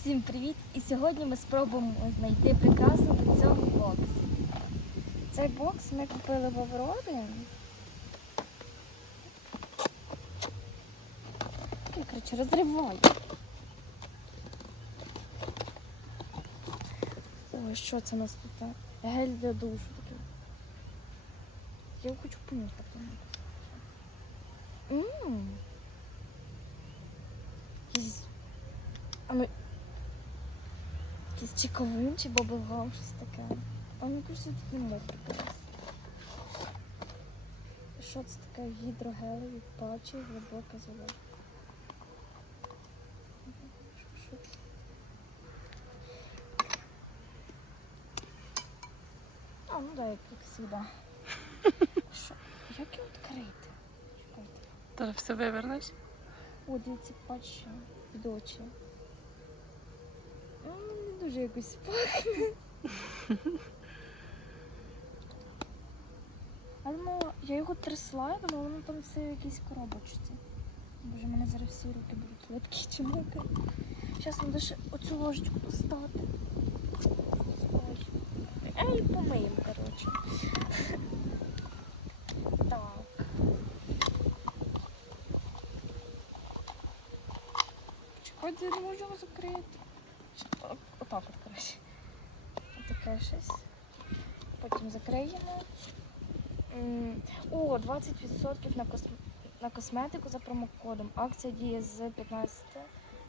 Всім привіт! І сьогодні ми спробуємо знайти прикрасу на цьому боксі. Цей бокс ми купили в Аврорі. Такий, коротше, розриваю. Ой, що це у нас тут? Гель для душу такий. Я хочу понюхати. Ммм. Якийсь. А ну. Якийсь чекавун чи баблгам, щось таке. А мені кажется, тут не можна прикрасти. Що це таке гідрогелеві патчі, глибоке золото. Що? А, ну да, як завжди. Що? Як його відкрити? Чекайте. Та все вивернеш? О, дивіться, патчі під очі. Ну, дуже якось пахне. Я думала, я його трясла, я думала, воно там все в якійсь коробочці. Боже, в мене зараз всі руки будуть липкі чи мокрі. Зараз треба ще оцю ложечку достати. Ей, помиємо, коротше. Так. Чекайте, не можу його закрити. Отак от, коротше. Отаке щось. Потім закриємо. О, 20% на, кос... на косметику за промокодом. Акція діє з 15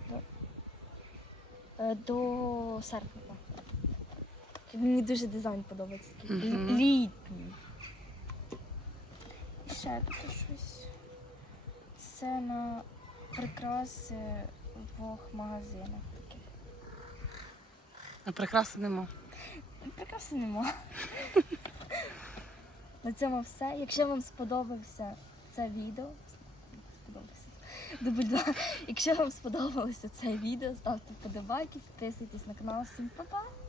до, е, до серпня. Мені дуже дизайн подобається. Такий лі- Мгм. літній. І ще тут щось. Це на прикраси в двох магазинах. А прикраси нема. Прикраси нема. На цьому все. Якщо вам сподобався це відео, сподобався. Якщо вам сподобалося це відео, ставте вподобайки, підписуйтесь на канал. Всім па-па!